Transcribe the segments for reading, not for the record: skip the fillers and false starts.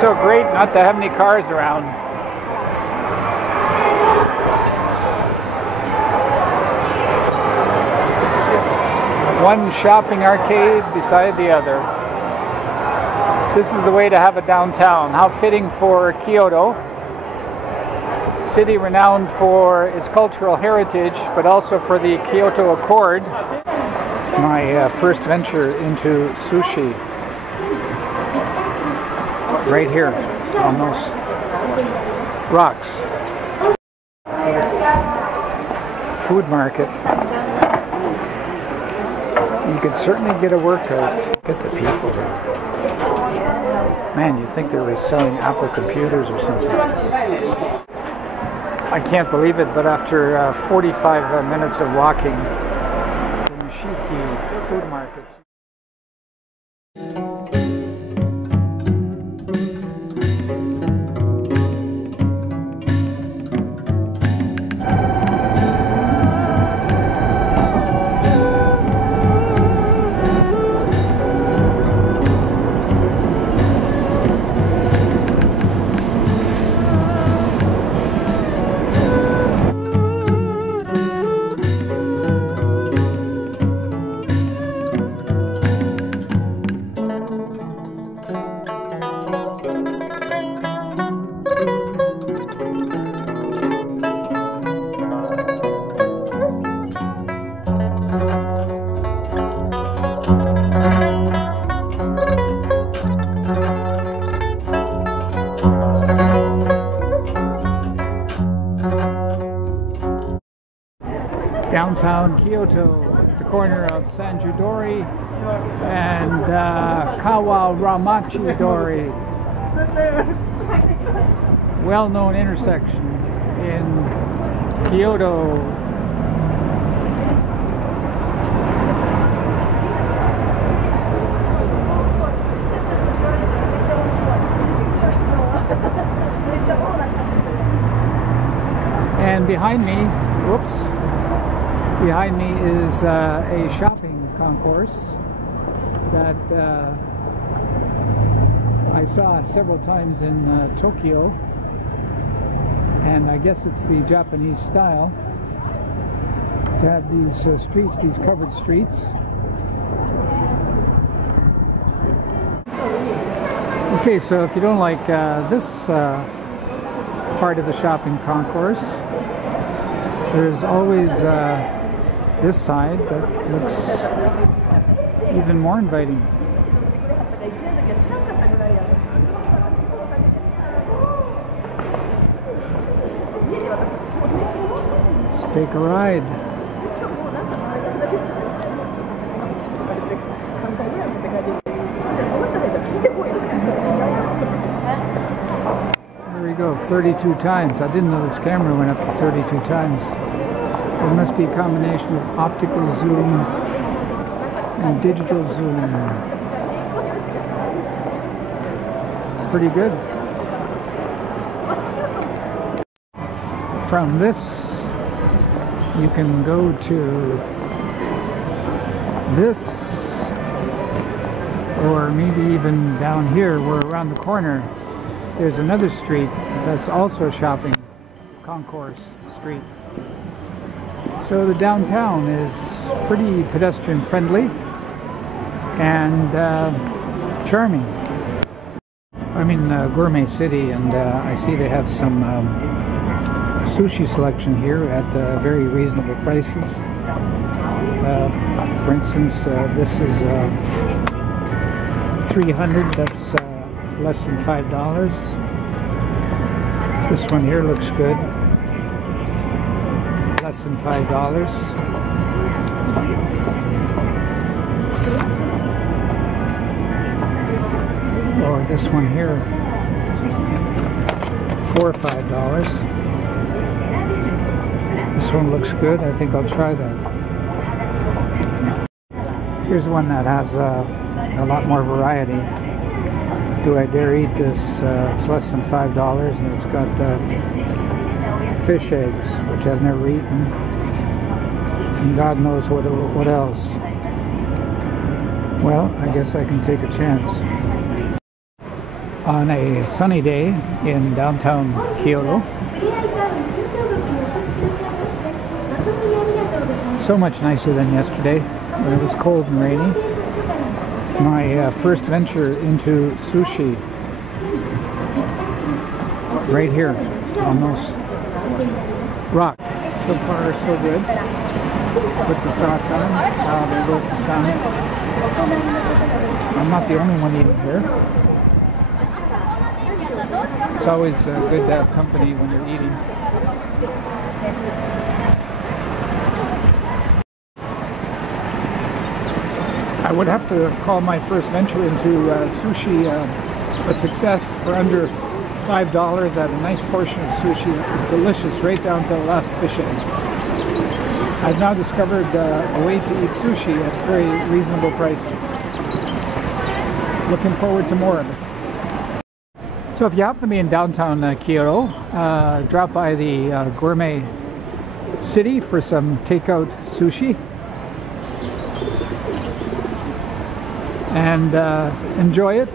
So great not to have any cars around. One shopping arcade beside the other. This is the way to have a downtown. How fitting for Kyoto, city renowned for its cultural heritage, but also for the Kyoto Accord. My first venture into sushi. Right here on those rocks. Food market. You could certainly get a workout. Get the people there. Man, you'd think they were selling Apple computers or something. I can't believe it, but after 45 minutes of walking, the Nishiki food markets. Downtown Kyoto, at the corner of Sanju Dori and Teramachi Dori. Well-known intersection in Kyoto. And behind me, whoops. Behind me is a shopping concourse that I saw several times in Tokyo, and I guess it's the Japanese style to have these streets, these covered streets. Okay, so if you don't like this part of the shopping concourse, there's always this side that looks even more inviting. Let's take a ride. There we go, 32 times. I didn't know this camera went up to 32 times. It must be a combination of optical zoom and digital zoom. Pretty good. From this, you can go to this, or maybe even down here, where around the corner, there's another street that's also a shopping concourse street. So the downtown is pretty pedestrian friendly and charming. I'm in Gourmet City, and I see they have some sushi selection here at very reasonable prices. For instance, this is 300, that's less than $5. This one here looks good. Less than $5. Or this one here, $4 or $5. This one looks good. I think I'll try that. Here's one that has a lot more variety. Do I dare eat this? It's less than $5, and it's got fish eggs, which I've never eaten, and God knows what else. Well, I guess I can take a chance. on a sunny day in downtown Kyoto. So much nicer than yesterday when it was cold and rainy. My first venture into sushi right here on those rocks. So far so good. Put the sauce on. There goes the sun. I'm not the only one eating here. It's always good to have company when you're eating. I would have to call my first venture into sushi a success. For under $5, I had a nice portion of sushi that was delicious right down to the last fish egg. I've now discovered a way to eat sushi at very reasonable prices. Looking forward to more of it. So if you happen to be in downtown Kyoto, drop by the Gourmet City for some takeout sushi. And enjoy it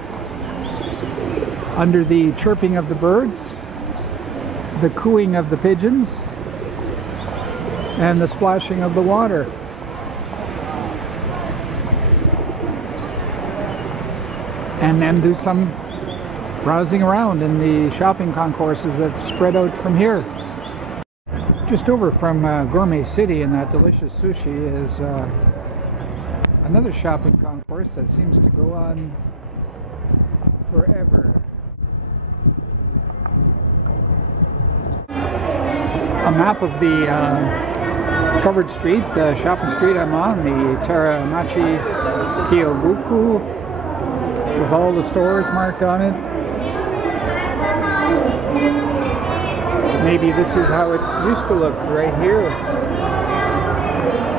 under the chirping of the birds, the cooing of the pigeons, and the splashing of the water. And then do some browsing around in the shopping concourses that spread out from here. Just over from Gourmet City and that delicious sushi is another shopping concourse that seems to go on forever. A map of the covered street, shopping street I'm on, the Teramachi Kyogoku, with all the stores marked on it. Maybe this is how it used to look right here.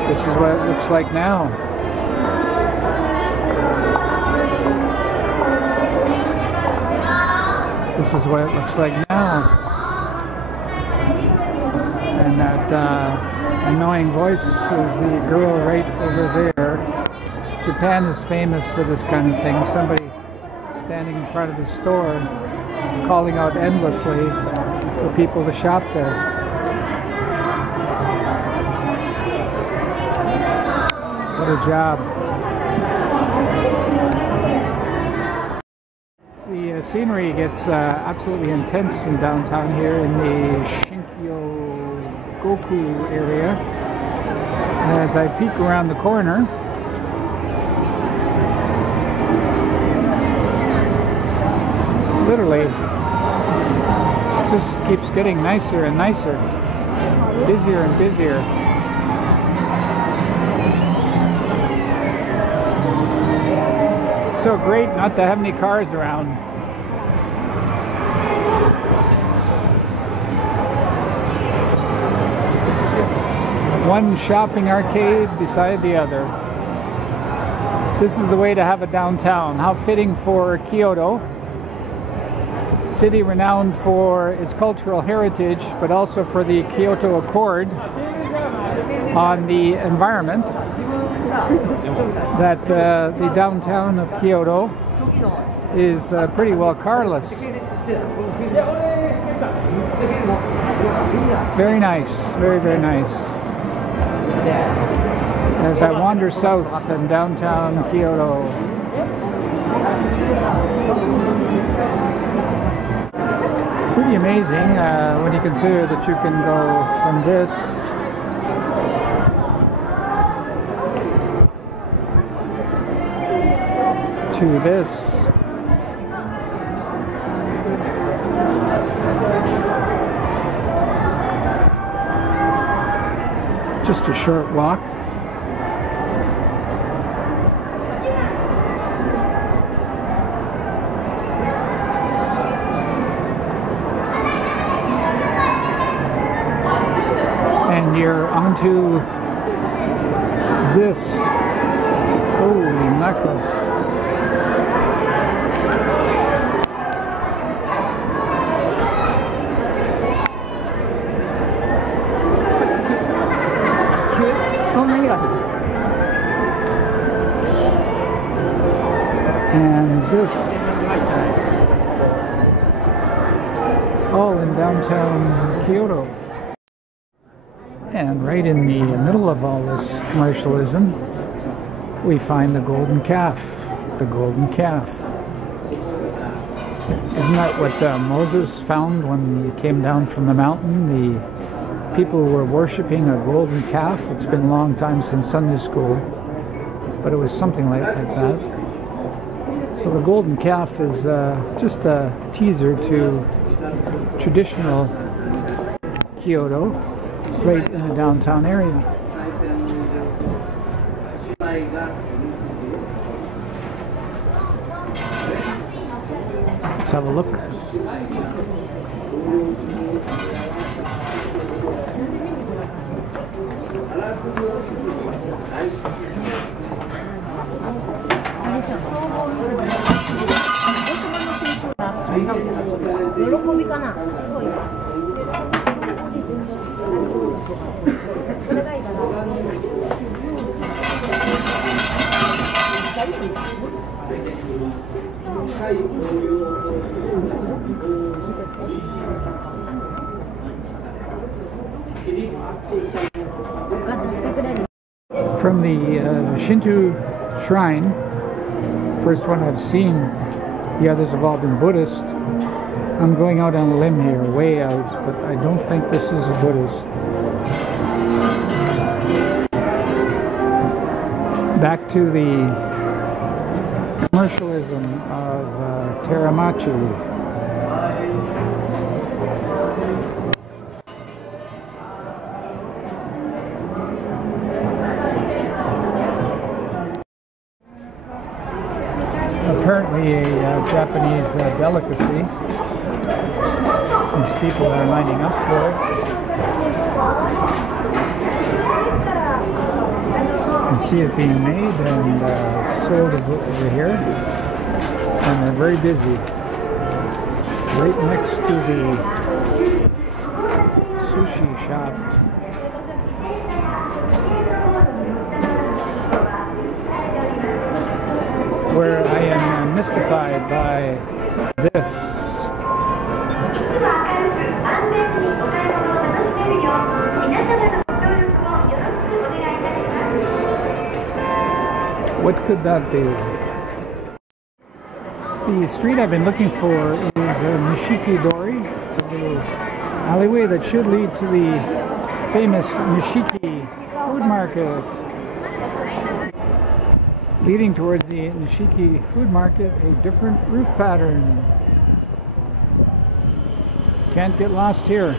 This is what it looks like now. This is what it looks like now. And that annoying voice is the girl right over there. Japan is famous for this kind of thing. Somebody standing in front of the store calling out endlessly for people to shop there. What a job. The scenery gets absolutely intense in downtown here in the Goku area. As I peek around the corner, literally just keeps getting nicer and nicer, busier and busier. It's so great not to have any cars around. One shopping arcade beside the other. This is the way to have a downtown. How fitting for Kyoto, city renowned for its cultural heritage, but also for the Kyoto Accord on the environment, that the downtown of Kyoto is pretty well carless. Very nice, very, very nice. As I wander south in downtown Kyoto. Pretty amazing when you consider that you can go from this to this. Just a short walk. And you're onto this. Holy mackerel. And this all in downtown Kyoto. And right in the middle of all this commercialism, we find the golden calf. The golden calf. Isn't that what Moses found when he came down from the mountain? The people were worshiping a golden calf. It's been a long time since Sunday school, but it was something like that. So the golden calf is just a teaser to traditional Kyoto, right in the downtown area. Let's have a look. From the Shinto shrine, first one I've seen, the others have all been Buddhist. I'm going out on a limb here, way out, but I don't think this is a Buddhist. Back to the commercialism of Teramachi. Apparently a Japanese delicacy, since people are lining up for it. You can see it being made and sold over here, and they're very busy. Right next to the sushi shop. Where I am mystified by this. What could that be? The street I've been looking for is Nishiki Dori. It's a little alleyway that should lead to the famous Nishiki food market. Leading towards the Nishiki food market, a different roof pattern. Can't get lost here.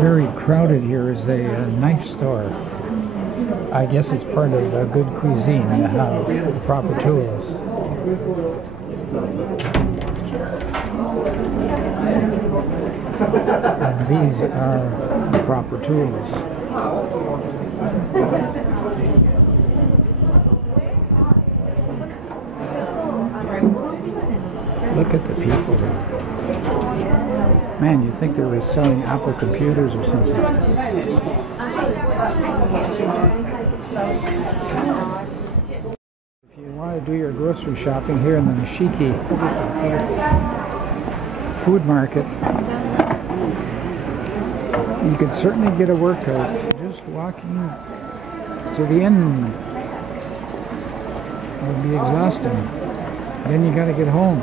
Very crowded here is a knife store. I guess it's part of good cuisine to have the proper tools. And these are the proper tools. Look at the people here. Man, you'd think they were selling Apple computers or something. If you want to do your grocery shopping here in the Nishiki food market, you could certainly get a workout just walking to the end. It would be exhausting. Then you got to get home.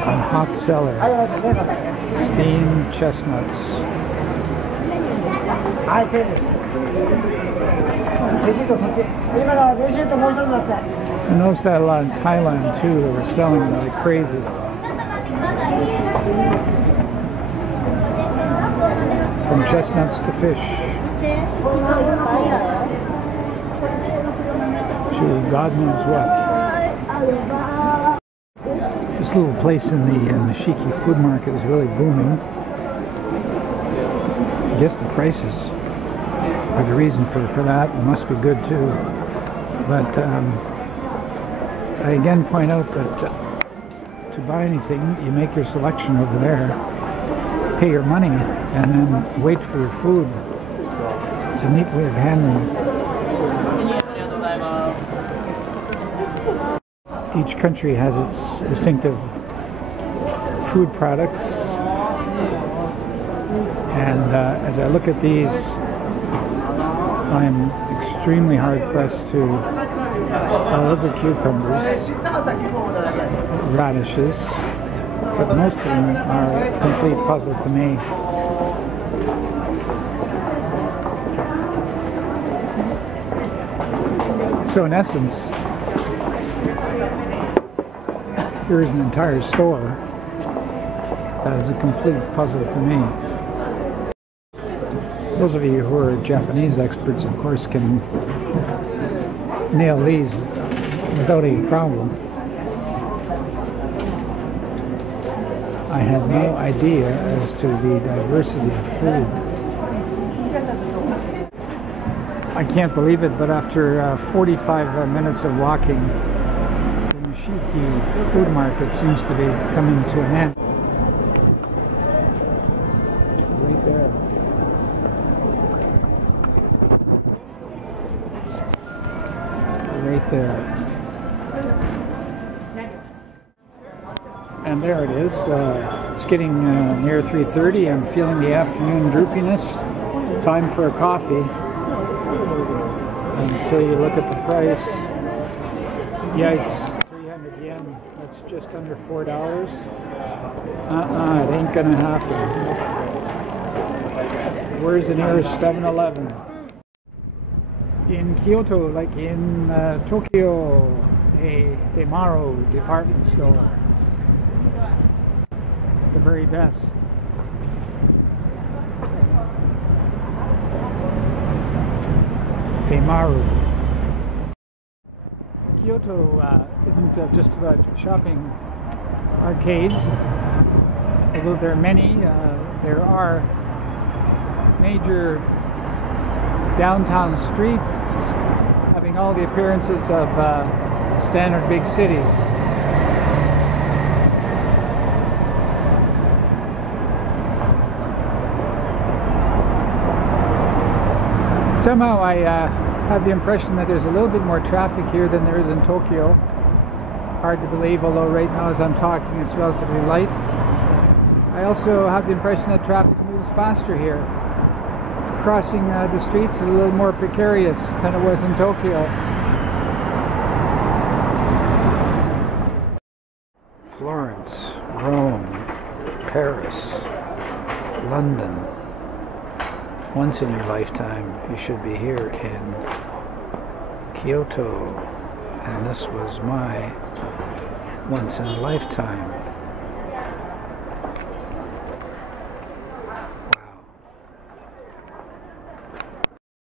A hot cellar. Steamed chestnuts. I noticed that a lot in Thailand too. They were selling them like crazy. From chestnuts to fish. To God knows what. This little place in the Nishiki food market is really booming. I guess the prices are the reason for that. It must be good too. But I again point out that to buy anything, you make your selection over there, pay your money, and then wait for your food. It's a neat way of handling it. Each country has its distinctive food products, and as I look at these, I'm extremely hard pressed to. Those are cucumbers, radishes, but most of them are a complete puzzle to me. So in essence, here is an entire store that is a complete puzzle to me. Those of you who are Japanese experts, of course, can nail these without any problem. I had no idea as to the diversity of food. I can't believe it, but after 45 minutes of walking, the Nishiki food market seems to be coming to an end. Right there. Right there. And there it is. It's getting near 3:30. I'm feeling the afternoon droopiness. Time for a coffee. Until you look at the price. Yikes, 300 yen. That's just under $4. It ain't gonna happen. Where's the nearest 7-Eleven? In Kyoto, like in Tokyo, a Demaro department store. The very best. Demaro. Kyoto isn't just about shopping arcades, although there are many. There are major downtown streets having all the appearances of standard big cities. Somehow I have the impression that there's a little bit more traffic here than there is in Tokyo. Hard to believe, although right now as I'm talking it's relatively light. I also have the impression that traffic moves faster here. Crossing the streets is a little more precarious than it was in Tokyo. Florence, Rome, Paris, London. Once in your lifetime, you should be here in Kyoto. And this was my once in a lifetime.